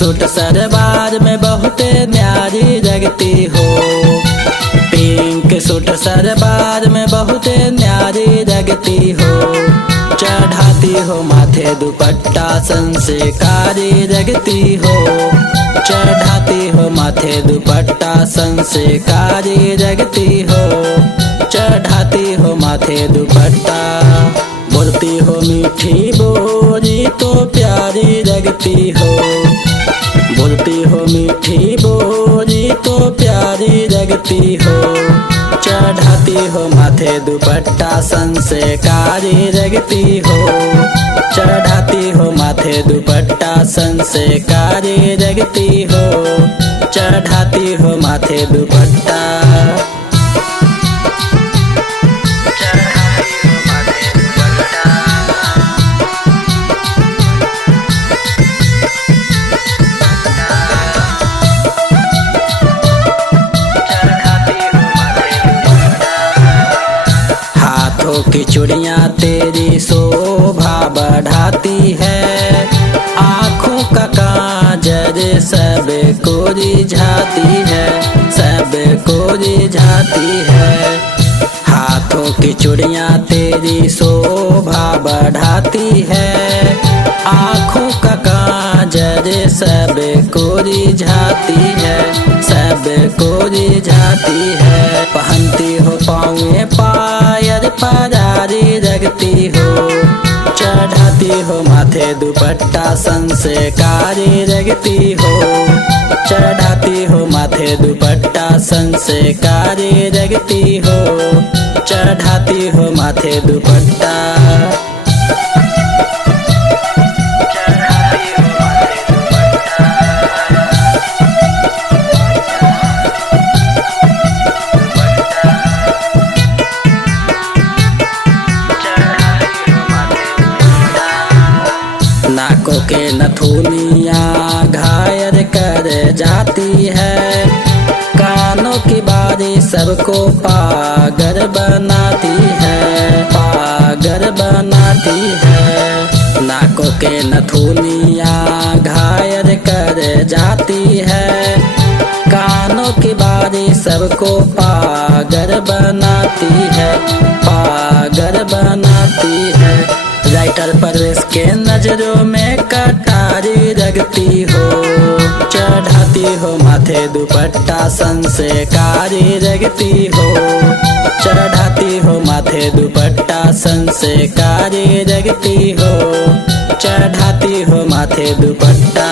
सूट सलवार में बहुत न्यारी लगती हो। पिंक सूट सलवार में बहुत न्यारी लगती हो। चढ़ाती हो माथे दुपट्टा संस्कारी लगती हो। चढ़ाती हो माथे दुपट्टा संस्कारी लगती हो। चढ़ाती हो माथे दुपट्टा। बोलती हो मीठी बोली तो प्यारी लगती हो। बोलती हो मीठी बोली तो प्यारी लगती हो। चढ़ाती हो माथे दुपट्टा संस्कारी लगती हो। चढ़ाती हो माथे दुपट्टा संस्कारी लगती हो। चढ़ाती हो माथे दुपट्टा। की चूड़ियाँ तेरी शोभा बढ़ाती है। आँखों का काजल सब को रिझाती है। सब को रिझाती है। हाथों की चूड़ियाँ तेरी शोभा बढ़ाती है। आँखों का काजल सब को रिझाती है। सब को रिझाती है। पहनती हो पाँव में पायल परारी लगती हो। चढ़ाती हो माथे दुपट्टा संस्कारी लगती हो। चढ़ाती हो माथे दुपट्टा संस्कारी लगती हो। चढ़ाती हो माथे दुपट्टा। नाकों के नथुनिया घायल कर जाती है। कानों की बारी सबको पागल बनाती है। पागल बनाती है। नाकों के नथुनिया घायल कर जाती है। कानों की बारी सबको पागल बनाती है। पागल बनाती है। राइटर परवेश के नजरों में कटारी लगती हो। चढ़ाती हो माथे दुपट्टा संस्कारी लगती हो। चढ़ाती हो माथे दुपट्टा संस्कारी लगती हो। चढ़ाती हो माथे दुपट्टा।